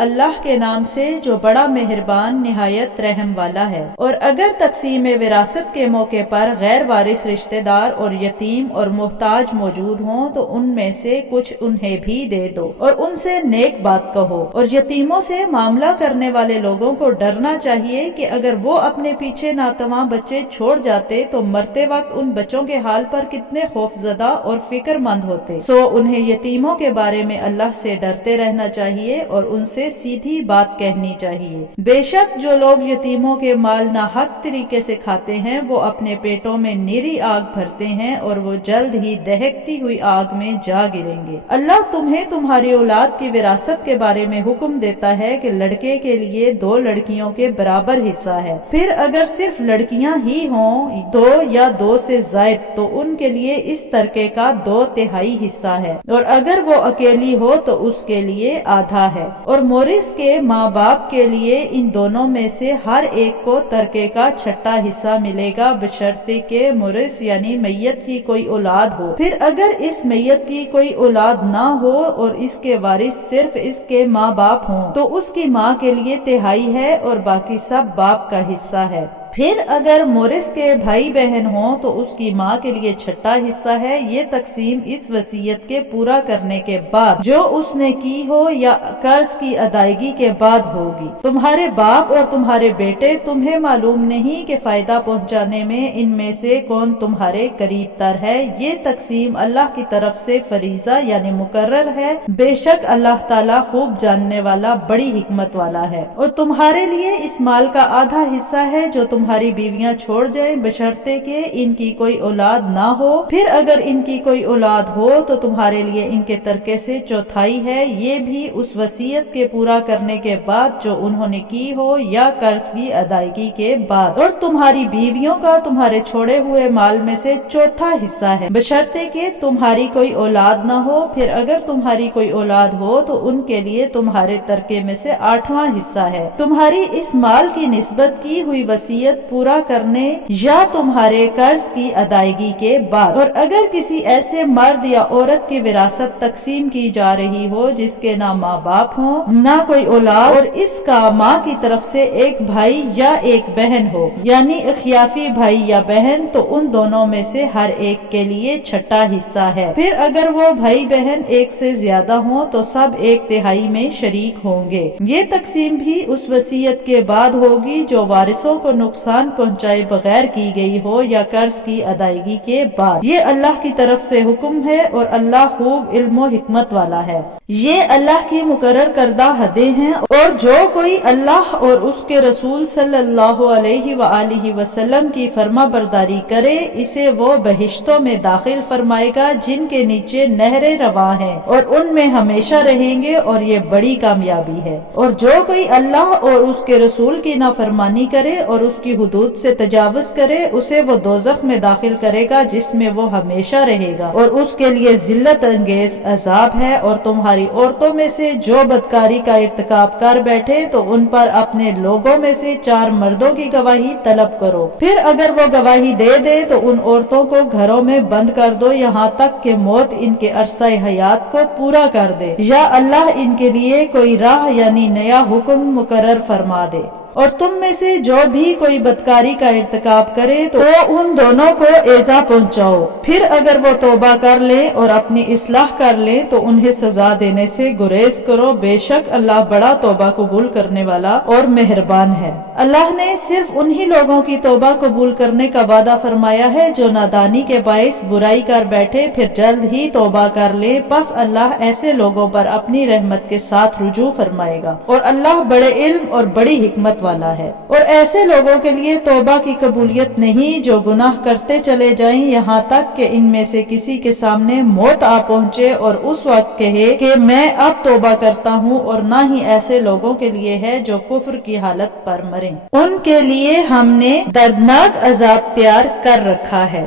اللہ کے نام سے جو بڑا مہربان نہایت رحم والا ہے۔ اور اگر تقسیم وراثت کے موقع پر غیر وارث رشتہ دار اور یتیم اور محتاج موجود ہوں تو ان میں سے کچھ انہیں بھی دے دو اور ان سے نیک بات کہو۔ اور یتیموں سے معاملہ کرنے والے لوگوں کو ڈرنا چاہیے کہ اگر وہ اپنے پیچھے ناتواں بچے چھوڑ جاتے تو مرتے وقت ان بچوں کے حال پر کتنے خوف زدہ اور فکر مند ہوتے۔ سو انہیں یتیموں کے بارے میں اللہ سے ڈرتے رہنا چاہیے اور ان سے سیدھی بات کہنی چاہیے۔ بے شک جو لوگ یتیموں کے مال ناحق طریقے سے کھاتے ہیں وہ اپنے پیٹوں میں نیری آگ بھرتے ہیں اور وہ جلد ہی دہکتی ہوئی آگ میں جا گریں گے۔ اللہ تمہیں تمہاری اولاد کی وراثت کے بارے میں حکم دیتا ہے کہ لڑکے کے لیے 2 لڑکیوں کے برابر حصہ ہے، پھر اگر صرف لڑکیاں ہی ہوں 2 یا 2 سے زائد تو ان کے لیے اس ترکے کا 2/3 حصہ ہے، اور اگر وہ اکیلی ہو تو اس کے لیے آدھا ہے۔ اور مورث کے ماں باپ کے لیے ان دونوں میں سے ہر ایک کو ترکے کا 6واں حصہ ملے گا بشرطے کہ مورث یعنی میت کی کوئی اولاد ہو۔ پھر اگر اس میت کی کوئی اولاد نہ ہو اور اس کے وارث صرف اس کے ماں باپ ہوں تو اس کی ماں کے لیے 1/3 ہے اور باقی سب باپ کا حصہ ہے۔ پھر اگر مورث کے بھائی بہن ہوں تو اس کی ماں کے لیے 6واں حصہ ہے۔ یہ تقسیم اس وصیت کے پورا کرنے کے بعد جو اس نے کی ہو یا قرض کی ادائیگی کے بعد ہوگی۔ تمہارے باپ اور تمہارے بیٹے تمہیں معلوم نہیں کہ فائدہ پہنچانے میں ان میں سے کون تمہارے قریب تر ہے۔ یہ تقسیم اللہ کی طرف سے فریضہ یعنی مقرر ہے۔ بے شک اللہ تعالیٰ خوب جاننے والا بڑی حکمت والا ہے۔ اور تمہارے لیے اس مال کا آدھا حصہ ہے جو تمہاری بیویاں چھوڑ جائیں بشرطے کہ ان کی کوئی اولاد نہ ہو۔ پھر اگر ان کی کوئی اولاد ہو تو تمہارے لیے ان کے ترکے سے 1/4 ہے، یہ بھی اس وصیت کے پورا کرنے کے بعد جو انہوں نے کی ہو یا قرض کی ادائیگی کے بعد۔ اور تمہاری بیویوں کا تمہارے چھوڑے ہوئے مال میں سے 1/4 حصہ ہے بشرطے کہ تمہاری کوئی اولاد نہ ہو۔ پھر اگر تمہاری کوئی اولاد ہو تو ان کے لیے تمہارے ترکے میں سے 8واں حصہ ہے۔ تمہاری اس مال کی نسبت کی ہوئی وصیت پورا کرنے یا تمہارے قرض کی ادائیگی کے بعد۔ اور اگر کسی ایسے مرد یا عورت کی وراثت تقسیم کی جا رہی ہو جس کے نہ ماں باپ ہوں نہ کوئی اولاد اور اس کا ماں کی طرف سے ایک بھائی یا ایک بہن ہو یعنی اخیافی بھائی یا بہن تو ان دونوں میں سے ہر ایک کے لیے 6واں حصہ ہے۔ پھر اگر وہ بھائی بہن ایک سے زیادہ ہوں تو سب 1/3 میں شریک ہوں گے۔ یہ تقسیم بھی اس وصیت کے بعد ہوگی جو وارثوں کو نقصان پہنچائے بغیر کی گئی ہو یا قرض کی ادائیگی کے بعد۔ یہ اللہ کی طرف سے حکم ہے اور اللہ خوب علم و حکمت والا ہے۔ یہ اللہ کی مقرر کردہ حدیں ہیں اور جو کوئی اللہ اور اس کے رسول صلی اللہ علیہ وآلہ وسلم کی فرما برداری کرے اسے وہ بہشتوں میں داخل فرمائے گا جن کے نیچے نہریں رواں ہیں اور ان میں ہمیشہ رہیں گے اور یہ بڑی کامیابی ہے۔ اور جو کوئی اللہ اور اس کے رسول کی نافرمانی کرے اور اس کی حدود سے تجاوز کرے اسے وہ دوزخ میں داخل کرے گا جس میں وہ ہمیشہ رہے گا اور اس کے لیے ذلت انگیز عذاب ہے۔ اور تمہاری عورتوں میں سے جو بدکاری کا ارتکاب کر بیٹھے تو ان پر اپنے لوگوں میں سے 4 مردوں کی گواہی طلب کرو۔ پھر اگر وہ گواہی دے دے تو ان عورتوں کو گھروں میں بند کر دو یہاں تک کہ موت ان کے عرصہ حیات کو پورا کر دے یا اللہ ان کے لیے کوئی راہ یعنی نیا حکم مقرر فرما دے۔ اور تم میں سے جو بھی کوئی بدکاری کا ارتکاب کرے تو ان دونوں کو ایذا پہنچاؤ۔ پھر اگر وہ توبہ کر لیں اور اپنی اصلاح کر لیں تو انہیں سزا دینے سے گریز کرو، بے شک اللہ بڑا توبہ قبول کرنے والا اور مہربان ہے۔ اللہ نے صرف انہی لوگوں کی توبہ قبول کرنے کا وعدہ فرمایا ہے جو نادانی کے باعث برائی کر بیٹھے پھر جلد ہی توبہ کر لیں، پس اللہ ایسے لوگوں پر اپنی رحمت کے ساتھ رجوع فرمائے گا اور اللہ بڑے علم اور بڑی حکمت والا ہے۔ اور ایسے لوگوں کے لیے توبہ کی قبولیت نہیں جو گناہ کرتے چلے جائیں یہاں تک کہ ان میں سے کسی کے سامنے موت آ پہنچے اور اس وقت کہے کہ میں اب توبہ کرتا ہوں، اور نہ ہی ایسے لوگوں کے لیے ہے جو کفر کی حالت پر مریں، ان کے لیے ہم نے دردناک عذاب تیار کر رکھا ہے۔